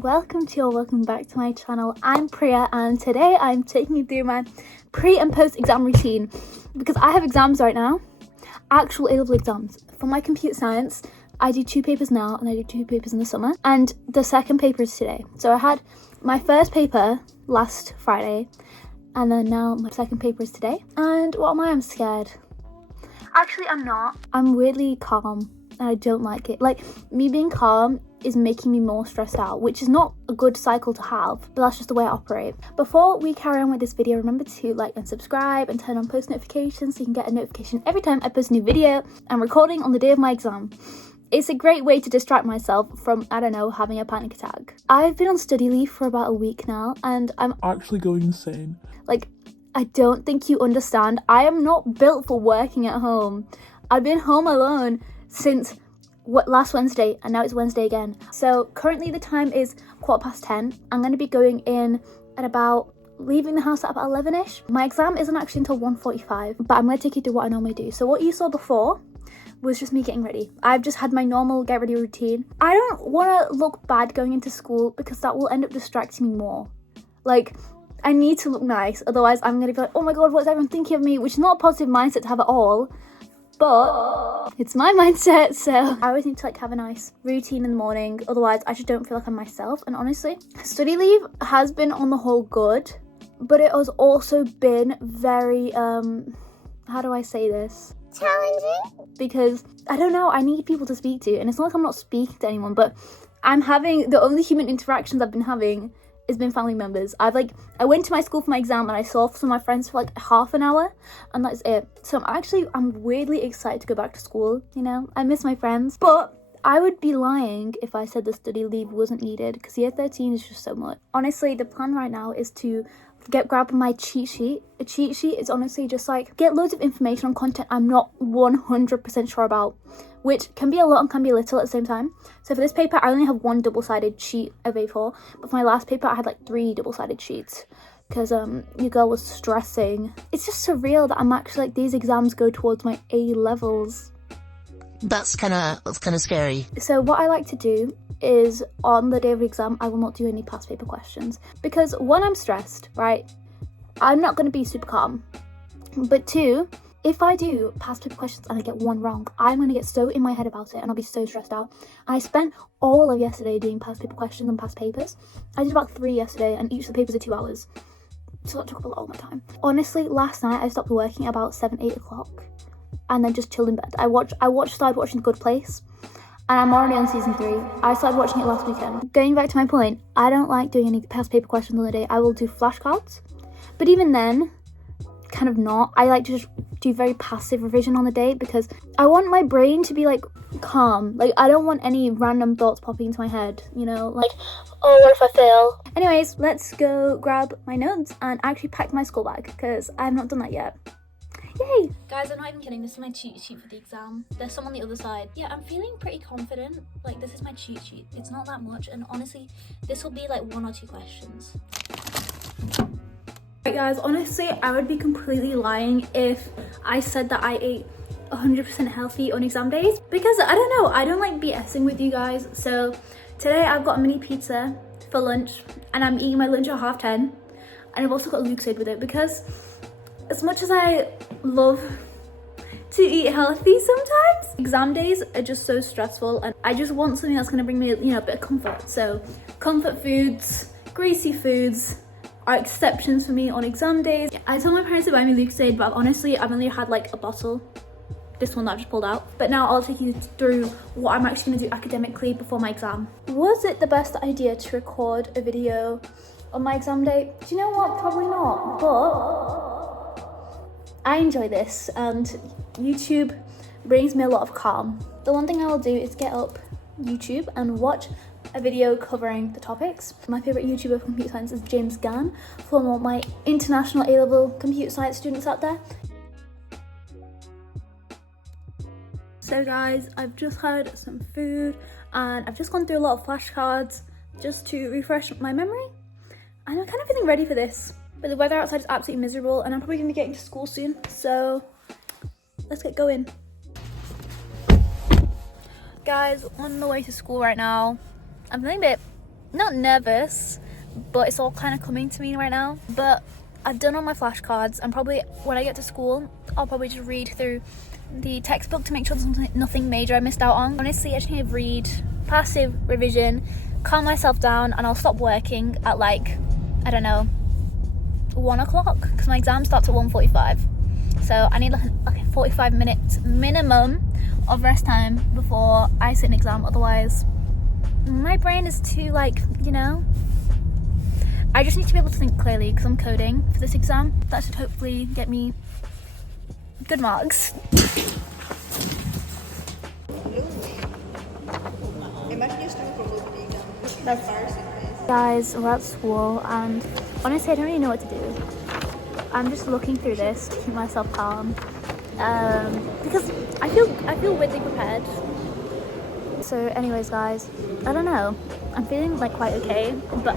welcome back to my channel. I'm Priya and today I'm taking you through my pre and post exam routine because I have exams right now, actual A-level exams. For my computer science, I do 2 papers now and I do 2 papers in the summer, and the second paper is today. So I had my first paper last Friday and then now my second paper is today. And what am I? I'm scared. Actually, I'm not. I'm weirdly calm and I don't like it. Like, me being calm is making me more stressed out, which is not a good cycle to have, but that's just the way I operate. Before we carry on with this video, remember to like and subscribe and turn on post notifications so you can get a notification every time I post a new video. I'm recording on the day of my exam. It's a great way to distract myself from, I don't know, having a panic attack. I've been on study leave for about a week now and I'm actually going insane. Like, I don't think you understand. I am not built for working at home. I've been home alone since last Wednesday and now it's Wednesday again. So currently the time is 10:15. I'm going to be going in at about, leaving the house at about 11ish. My exam isn't actually until 1:45, but I'm going to take you through what I normally do. So what you saw before was just me getting ready. I've just had my normal get ready routine. I don't want to look bad going into school because that will end up distracting me more. Like, I need to look nice, otherwise I'm going to be like, oh my god, what's everyone thinking of me? Which is not a positive mindset to have at all, but it's my mindset, so I always need to like have a nice routine in the morning, otherwise I just don't feel like I'm myself. And honestly, study leave has been on the whole good, but it has also been very how do I say this, challenging, because I don't know, I need people to speak to, and it's not like I'm not speaking to anyone, but I'm having, the only human interactions I've been having has been family members. I went to my school for my exam and I saw some of my friends for like half an hour and that's it. So I'm weirdly excited to go back to school, you know. I miss my friends, but I would be lying if I said the study leave wasn't needed because year 13 is just so much. Honestly, the plan right now is to grab my cheat sheet. A cheat sheet is honestly just like get loads of information on content I'm not 100% sure about, which can be a lot and can be a little at the same time. So for this paper, I only have 1 double-sided sheet of A4, but for my last paper, I had like 3 double-sided sheets because your girl was stressing. It's just surreal that I'm actually like, these exams go towards my A-levels. That's kind of scary. So what I like to do is on the day of the exam, I will not do any past paper questions because 1, I'm stressed, right? I'm not going to be super calm, but 2, if I do past paper questions and I get 1 wrong, I'm going to get so in my head about it and I'll be so stressed out. And I spent all of yesterday doing past paper questions and past papers. I did about 3 yesterday and each of the papers are 2 hours. So that took up a lot of my time. Honestly, last night I stopped working at about 7-8 o'clock and then just chilled in bed. I started watching The Good Place and I'm already on season 3. I started watching it last weekend. Going back to my point, I don't like doing any past paper questions on the day. I will do flashcards, but even then, kind of not. I like to just do very passive revision on the day because I want my brain to be like calm. Like, I don't want any random thoughts popping into my head, you know, like, oh, what if I fail? Anyways, let's go grab my notes and actually pack my school bag because I have not done that yet. Yay! Guys, I'm not even kidding, this is my cheat sheet for the exam. There's some on the other side. Yeah, I'm feeling pretty confident. Like, this is my cheat sheet. It's not that much, and honestly, this will be like 1 or 2 questions. Right guys, honestly, I would be completely lying if I said that I ate 100% healthy on exam days because I don't know, I don't like BSing with you guys. So today I've got a mini pizza for lunch and I'm eating my lunch at 10:30, and I've also got Lucozade with it because as much as I love to eat healthy sometimes, exam days are just so stressful and I just want something that's going to bring me, you know, a bit of comfort. So comfort foods, greasy foods are exceptions for me on exam days. I told my parents to buy me Lucozade, but honestly, I've only had like a bottle, this one that I just pulled out. But now I'll take you through what I'm actually gonna do academically before my exam. Was it the best idea to record a video on my exam day? Do you know what? Probably not, but I enjoy this and YouTube brings me a lot of calm. The one thing I will do is get up YouTube and watch a video covering the topics. My favourite YouTuber for computer science is James Gann, for all my international A-level computer science students out there. So guys, I've just had some food and I've just gone through a lot of flashcards just to refresh my memory, and I'm kind of feeling ready for this. But the weather outside is absolutely miserable and I'm probably going to be getting to school soon, so let's get going. Guys, on the way to school right now. I'm feeling a bit not nervous, but it's all kind of coming to me right now. But I've done all my flashcards, and probably when I get to school, I'll probably just read through the textbook to make sure there's nothing major I missed out on. Honestly, I just need to read, passive revision, calm myself down, and I'll stop working at like, I don't know, 1 o'clock, because my exam starts at 1:45. So I need like a 45 minutes minimum of rest time before I sit an exam. Otherwise, my brain is too like, you know, I just need to be able to think clearly because I'm coding for this exam. That should hopefully get me good marks. Guys, we're at school and honestly I don't really know what to do. I'm just looking through this to keep myself calm because I feel weirdly prepared. So anyways guys, I don't know, I'm feeling like quite okay, but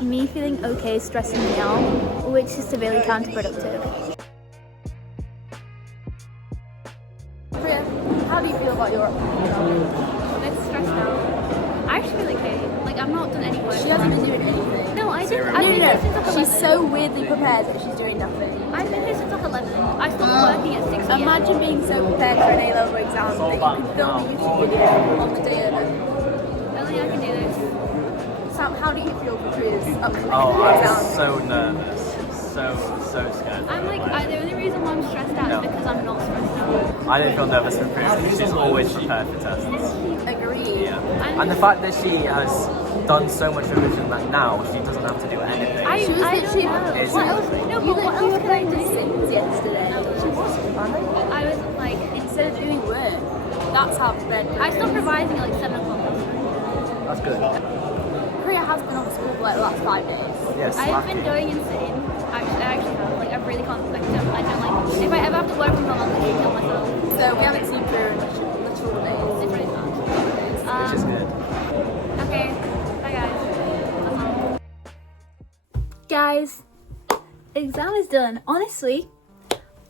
me feeling okay is stressing me out, which is severely counterproductive. Priya, how do you feel about your exam? A bit stressed out. I actually feel okay. Like, I've not done any work. She hasn't been doing anything. No, I've been here since like 11. She's so weirdly prepared that she's doing nothing. I've been here since like 11. I stopped working at 6 p.m. Imagine being so prepared for an A-level exam that you can film a YouTube video on the day of it. Only I can do this. Sam, how do you feel for Priya's upcoming I'm exam? so nervous. So scared. I'm like, the only reason why I'm stressed out is because I'm not stressed out. I don't feel nervous for Priya because she's always prepared for tests. Agree. Yeah. And the fact that she has done so much revision that now she doesn't have to do anything. I don't know. Is What it? else? No, but what else could I do? Yesterday. I was like, Instead of doing work, that's how then. I stopped revising at like 7 o'clock. That's good. Priya has been on school for like the last 5 days. Yes. I've been going insane. I actually have. Like, I really can't. Like, I don't like. If I ever have to work from home, I'll literally kill myself. So we haven't seen Priya in literal days. It's really bad. Which is good. Okay. Bye, guys. That's all. Guys, exam is done. Honestly,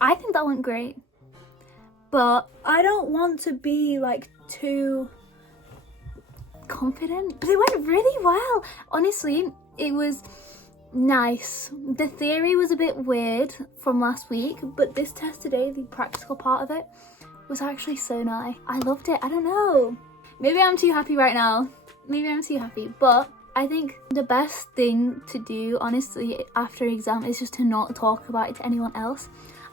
I think that went great. But I don't want to be like too confident. But it went really well. Honestly, it was nice. The theory was a bit weird from last week, but this test today, the practical part of it, was actually so nice. I loved it. I don't know. Maybe I'm too happy right now. Maybe I'm too happy, but I think the best thing to do, honestly, after an exam is just to not talk about it to anyone else.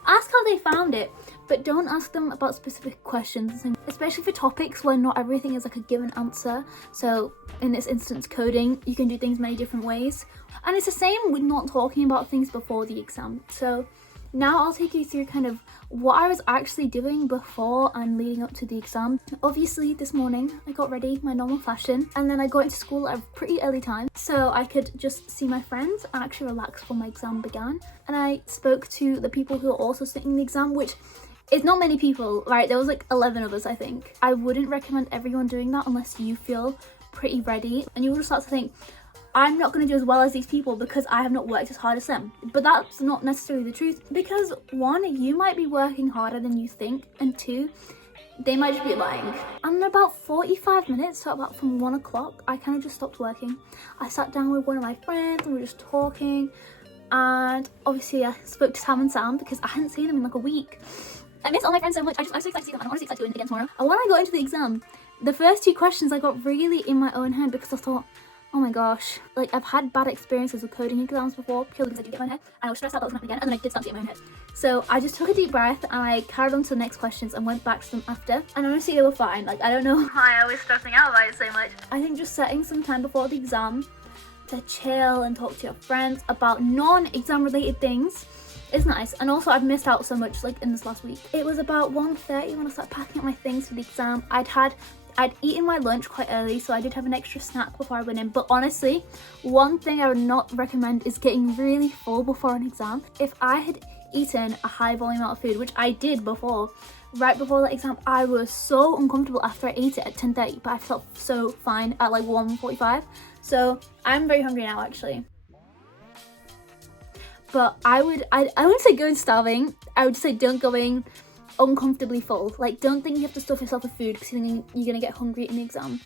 Ask how they found it, but don't ask them about specific questions, especially for topics where not everything is like a given answer. So in this instance, coding, you can do things many different ways. And it's the same with not talking about things before the exam. So now I'll take you through kind of what I was actually doing before and leading up to the exam. Obviously this morning I got ready, my normal fashion, and then I got into school at a pretty early time so I could just see my friends and actually relax before my exam began. And I spoke to the people who are also sitting the exam, which is not many people, right? There was like 11 of us, I think. I wouldn't recommend everyone doing that unless you feel pretty ready, and you will start to think, I'm not going to do as well as these people because I have not worked as hard as them. But that's not necessarily the truth, because one, you might be working harder than you think, and two, they might just be lying. And in about 45 minutes, so about from 1 o'clock, I kind of just stopped working. I sat down with one of my friends and we were just talking, and obviously I spoke to Tam and Sam because I hadn't seen them in like a week. I miss all my friends so much. I'm so excited to see them, and I'm honestly excited to do it again tomorrow. And when I got into the exam, the first 2 questions I got really in my own head because I thought, oh my gosh, like I've had bad experiences with coding exams before purely because I did get my own head and I was stressed out that was going to happen again, and then I did start to get my own head. So I just took a deep breath and I carried on to the next questions and went back to them after, and honestly they were fine. Like I don't know why I was stressing out about it so much. I think just setting some time before the exam to chill and talk to your friends about non-exam related things is nice. And also I've missed out so much like in this last week. It was about 1:30 when I started packing up my things for the exam. I'd eaten my lunch quite early, so I did have an extra snack before I went in. But honestly, one thing I would not recommend is getting really full before an exam. If I had eaten a high volume amount of food, which I did before, right before the exam, I was so uncomfortable after I ate it at 10:30, but I felt so fine at like 1:45. So I'm very hungry now actually. But I wouldn't say go in starving. I would say don't go in uncomfortably full. Like don't think you have to stuff yourself with food because you're gonna get hungry in the exam.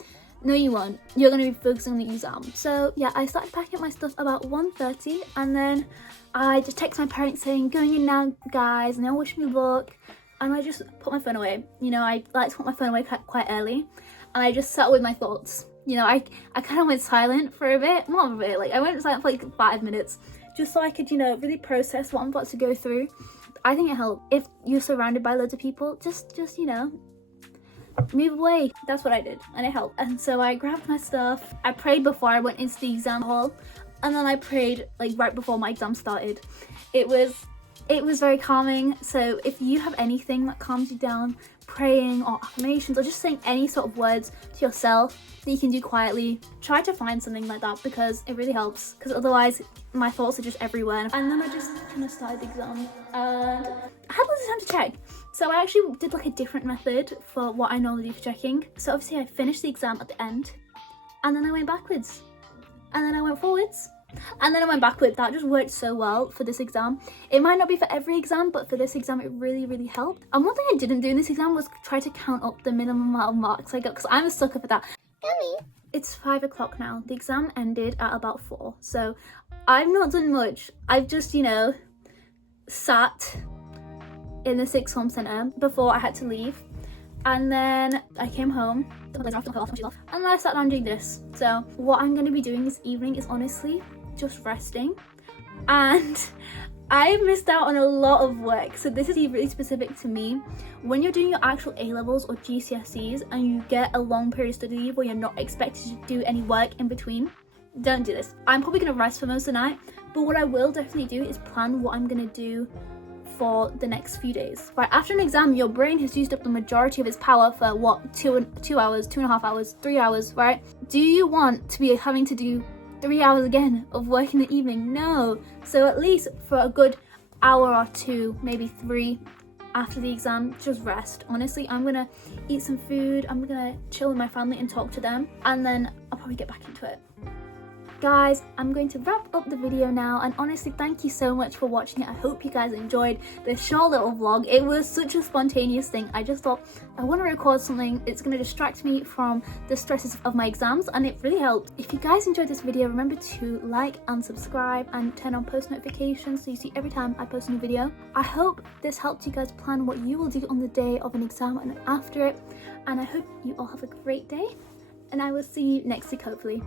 No, you won't. You're going to be focusing on the exam. So yeah, I started packing up my stuff about 1:30, and then I just texted my parents saying, going in now, guys, and they'll wish me luck. And I just put my phone away. You know, I like to put my phone away quite early, and I just sat with my thoughts. You know, I kind of went silent for a bit. Not a bit, like I went silent for like 5 minutes, just so I could, you know, really process what I'm about to go through. I think it helped. If you're surrounded by loads of people, just you know, move away. That's what I did, and it helped. And so I grabbed my stuff. I prayed before I went into the exam hall, and then I prayed like right before my exam started. It was very calming. So if you have anything that calms you down, praying or affirmations or just saying any sort of words to yourself that you can do quietly, try to find something like that, because it really helps, because otherwise my thoughts are just everywhere. And then I just kind of started the exam, and I had lots of time to check. So I actually did like a different method for what I normally do for checking. So obviously I finished the exam at the end, and then I went backwards, and then I went forwards, and then I went backwards. That just worked so well for this exam. It might not be for every exam, but for this exam it really helped. And one thing I didn't do in this exam was try to count up the minimum amount of marks I got, because I'm a sucker for that. It's 5 o'clock now. The exam ended at about 4, so I've not done much. I've just, you know, sat in the sixth form centre before I had to leave, and then I came home and then I sat down doing this. So what I'm going to be doing this evening is honestly just resting, and I missed out on a lot of work. So this is really specific to me. When you're doing your actual A-levels or GCSEs and you get a long period of study leave where you're not expected to do any work in between, don't do this. I'm probably going to rest for most of the night, but what I will definitely do is plan what I'm going to do for the next few days. Right, after an exam, your brain has used up the majority of its power for what, 2 hours, 2.5 hours, 3 hours, right? Do you want to be having to do 3 hours again of work in the evening? No. So at least for a good hour or 2, maybe 3 after the exam, just rest. Honestly, I'm gonna eat some food, I'm gonna chill with my family and talk to them, and then I'll probably get back into it. Guys, I'm going to wrap up the video now, and honestly thank you so much for watching it. I hope you guys enjoyed this short little vlog. It was such a spontaneous thing. I just thought I want to record something. It's going to distract me from the stresses of my exams, and it really helped. If you guys enjoyed this video, remember to like and subscribe and turn on post notifications so you see every time I post a new video. I hope this helped you guys plan what you will do on the day of an exam and after it, and I hope you all have a great day, and I will see you next week hopefully.